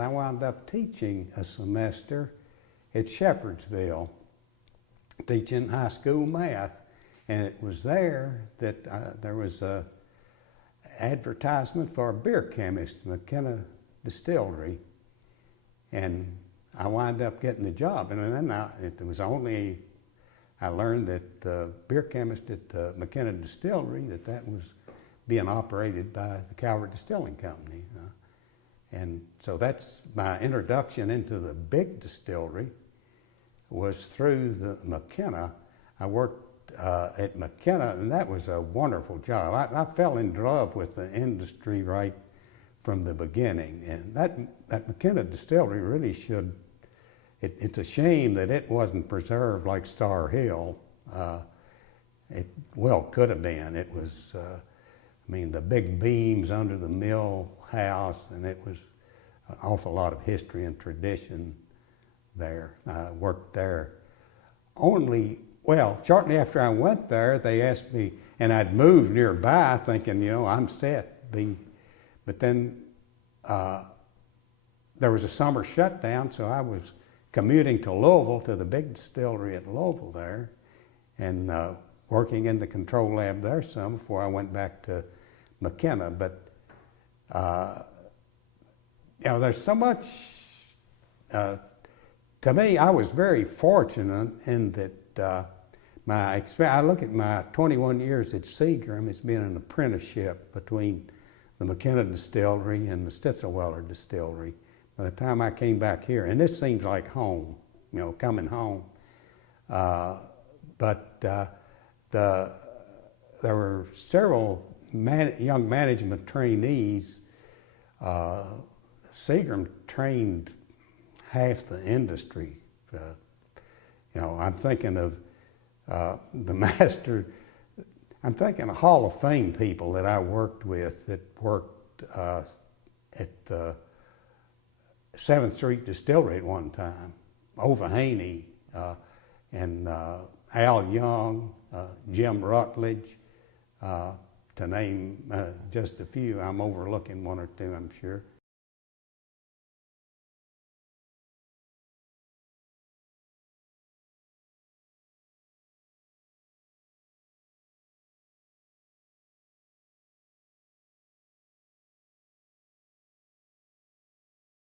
I wound up teaching a semester at Shepherdsville, teaching high school math, and it was there that there was a advertisement for a beer chemist, McKenna Distillery, and I wound up getting the job. And then I learned that the beer chemist at the McKenna Distillery, that was being operated by the Calvert Distilling Company. And so that's my introduction into the big distillery, was through the McKenna. I worked at McKenna, and that was a wonderful job. I fell in love with the industry right from the beginning. And that McKenna Distillery really should, it's a shame that it wasn't preserved like Star Hill. It well could have been. It was, I mean, the big beams under the mill house, and it was an awful lot of history and tradition there. I worked there shortly after I went there, they asked me, and I'd moved nearby thinking, I'm set. But then there was a summer shutdown, so I was commuting to Louisville, to the big distillery at Louisville there, and working in the control lab there some before I went back to McKenna. But there's so much, to me, I was very fortunate in that I look at my 21 years at Seagram, it's been an apprenticeship between the McKenna Distillery and the Stitzel-Weller Distillery. By the time I came back here, and this seems like home, coming home. But there were several young management trainees. Seagram trained half the industry. I'm thinking of the master. I'm thinking of Hall of Fame people that I worked with that worked at the 7th Street Distillery at one time. Ova Haney and Al Young, Jim Rutledge, to name just a few. I'm overlooking one or two, I'm sure.